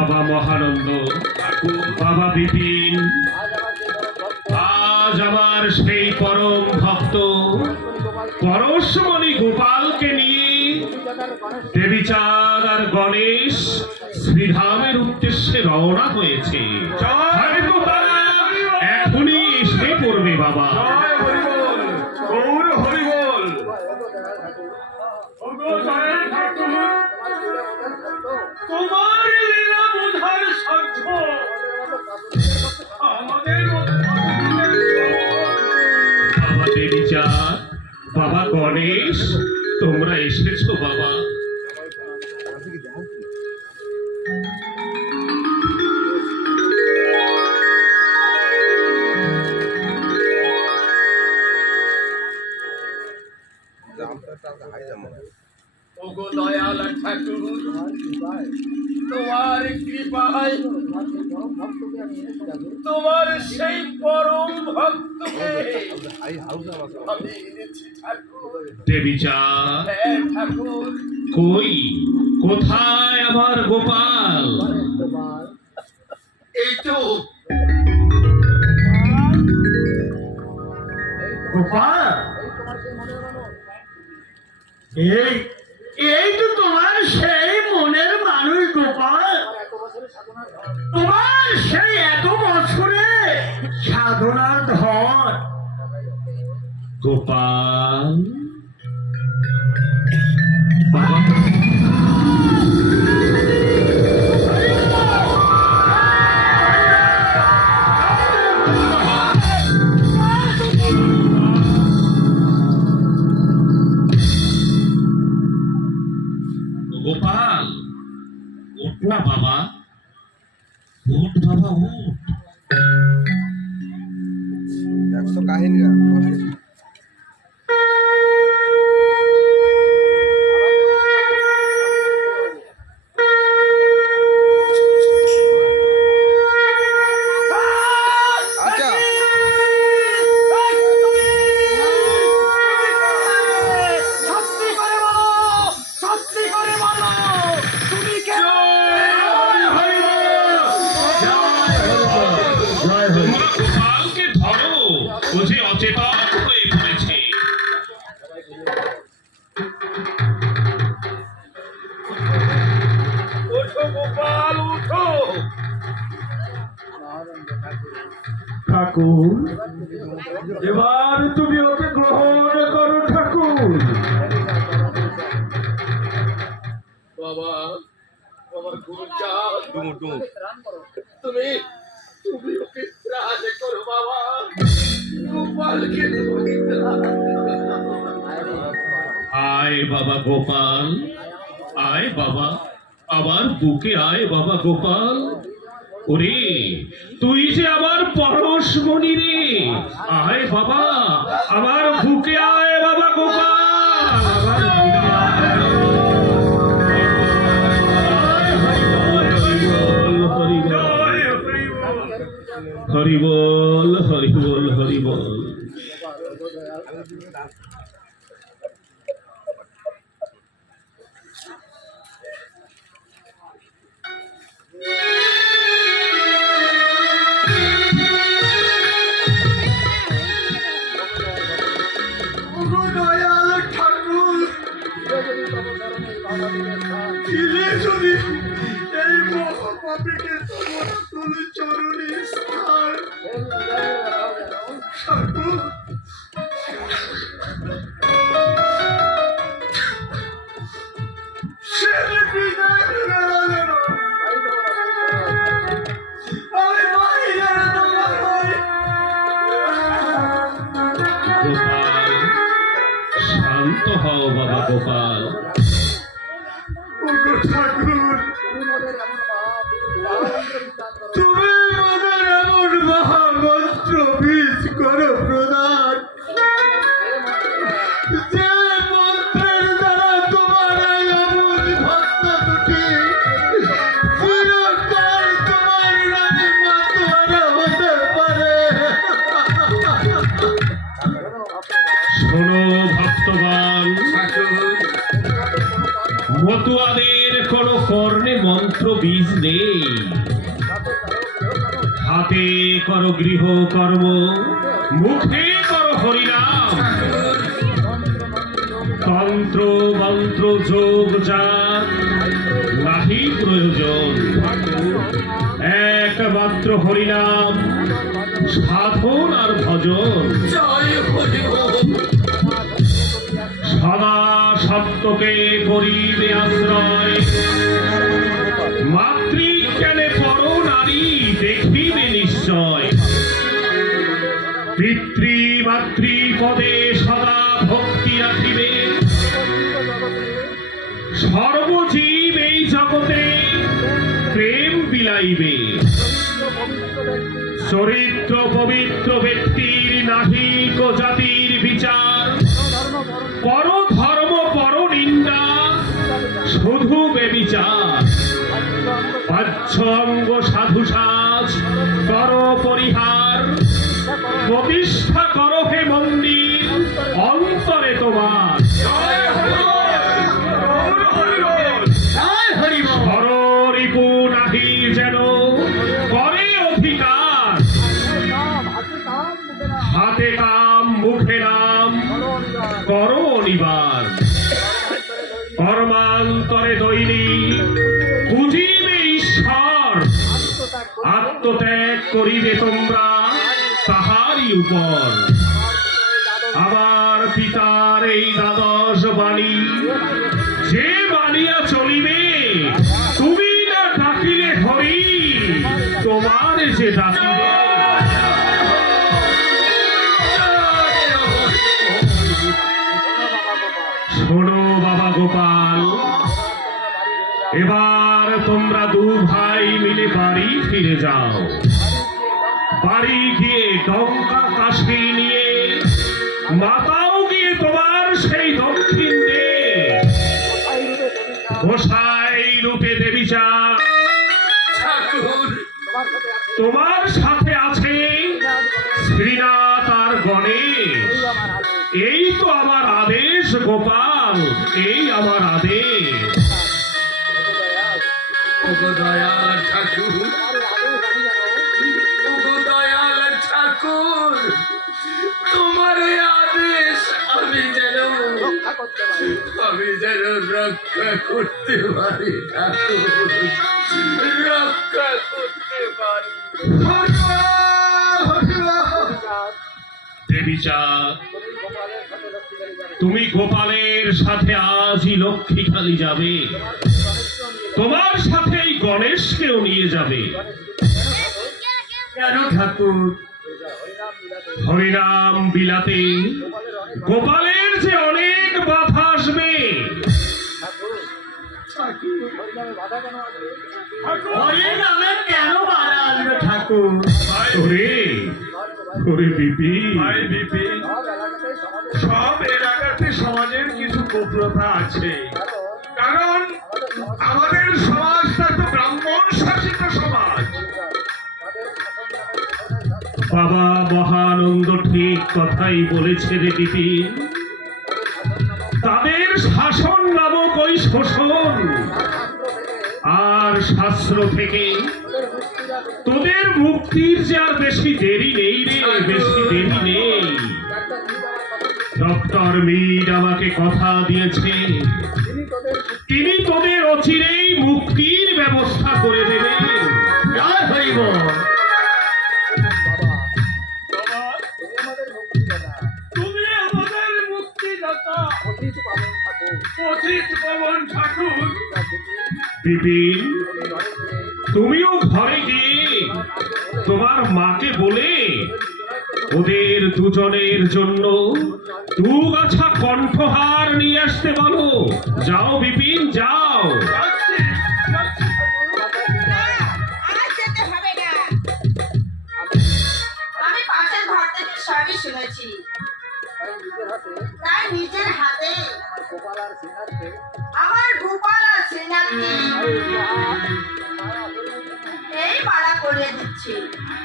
বাবা মহানন্দ বাবা বিপিন। আজ আমার সেই পরম ভক্ত পরশমণি গোপালকে নিয়ে দেবীচাঁদ আর গণেশ শ্রীধামের উদ্দেশ্যে রওনা হয়েছে। এখনই এসে পড়বে বাবা। গণেশ তোমরা এসেছ বাবা। ভক্তকে আমি এনেছি ঠাকুর। দেবীচাঁদ ঠাকুর। কই? কোথায় আমার গোপাল? এই তো। গোপাল? এই এই তো তোমার সেই মনের মানুষ গোপাল। তোমার সেই সাধনার ধন গোপাল। গোপাল বাবা ও অচেতন হয়ে পড়েছে। ওঠো গোপাল ওঠো। ঠাকুর। এবার তুমি ওকে গ্রহণ করো ঠাকুর। বাবা আমার গুরু তুমি তুমি ওকে করো বাবা। আয় বাবা গোপাল, আয় বাবা। আবার বুকে আয় বাবা গোপাল। ওরে, তুই যে আমার পরশমণি রে। আয় বাবা, আমার বুকে আয় ঠাকুর মন্ত্র বীজ নেই। হাতে করো গৃহ কর্ম, মুখে করো হরিনাম। তন্ত্র, মন্ত্র, যোগ যা নাহি প্রয়োজন। একমাত্র হরিনাম, সাধন আর ভজন। সদা সত্যকে করিবে আশ্রয়। মাতৃ পদে সদা ভক্তি রাখিবে। সর্বজীব এই জগতে প্রেম বিলাইবে। চরিত্র পবিত্র ব্যক্তির নাহিক জাতির বিচার। পর ধর্ম, পর নিন্দা, শুধু বেবিচার অঙ্গ সাধু সাজ, কর পরিহার। প্রতিষ্ঠা করিবে তোমরা তাহারই উপর। আবার পিতার এই দ্বাদশ বাণী, যে মানিয়া চলিবে, তুমি না ডাকিলে হরি, তোমার যে ডাকিবে। শোনো বাবা গোপাল, এবার তোমরা দু ভাই মিলে বাড়ি ফিরে যাও। ডঙ্কা কাশি নিয়ে মাতাও গিয়ে তোমার সেই দক্ষিণ গোসাই রূপে দেবী চা। তোমার সাথে আছে শ্রীনাথ আর গণেশ। এই তো আমার আদেশ গোপাল এই আমার আদেশ। দয়াল ঠাকুর। দয়াল ঠাকুর তোমার আদেশ আমি যেন আমি যেন রক্ষা করতে পারি ঠাকুর। রক্ষা করতে পারি। দেবী তুমি গোপালের সাথে আজই লক্ষ্মী খালি যাবে। তোমার সাথে এই গণেশকেও নিয়ে যাবে। কেন ঠাকুর? হরিনাম বিলাতে গোপালের যে অনেক বাধা আসবে। হরি কেন বাধা আসবে ঠাকুর? ওরে ওরে বিপি। সব এলাকাতে সমাজের কিছু কুপ্রথা আছে। কারণ আমাদের সমাজটা তো ব্রাহ্মণ শাসিত সমাজ। বাবা মহানন্দ ঠিক কথাই বলেছে রে বিপিন তাদের শাসন নামক ওই শোষণ আর শাস্ত্র থেকে তোদের মুক্তির যে আর বেশি দেরি নেই রে, বেশি দেরি নেই। ডক্টর মিড আমাকে কথা দিয়েছে, তিনি তোদের অচিরেই মুক্তির ব্যবস্থা করে দেবেন। বিপিন তুমিও ঘরে গিয়ে তোমার মাকে বলে ওদের দুজনের জন্য দু গাছা কণ্ঠহার নিয়ে আসতে বলো। যাও বিপিন, যাও।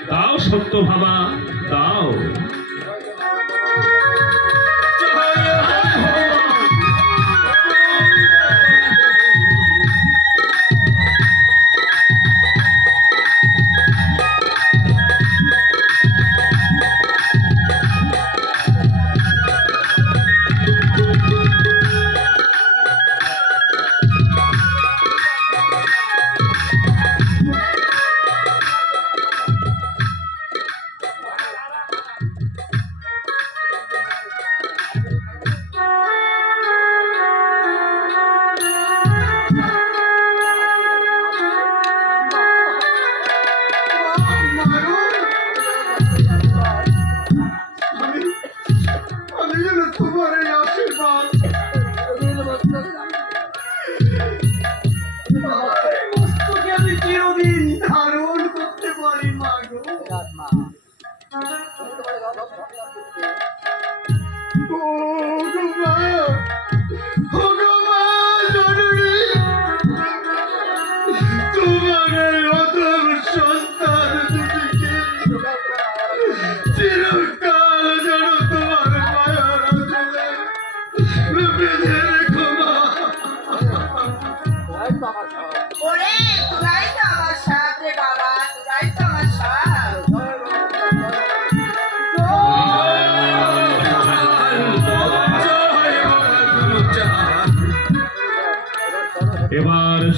দাও সত্য ভাবা দাও।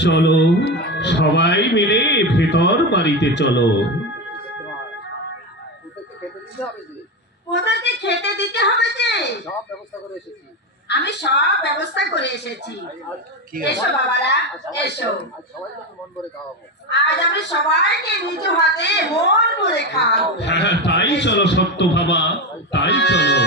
চলো। সবাই মিলে ভেতর বাড়িতে চলো। ওদেরকে খেতে দিতে হবে যে? আমি সব ব্যবস্থা করে এসেছি। এসো বাবারা এসো। আজ আমি সবাইকে নিজ হাতে মন ভরে খাওয়াবো। হ্যাঁ তাই চলো সত্য বাবা তাই চলো।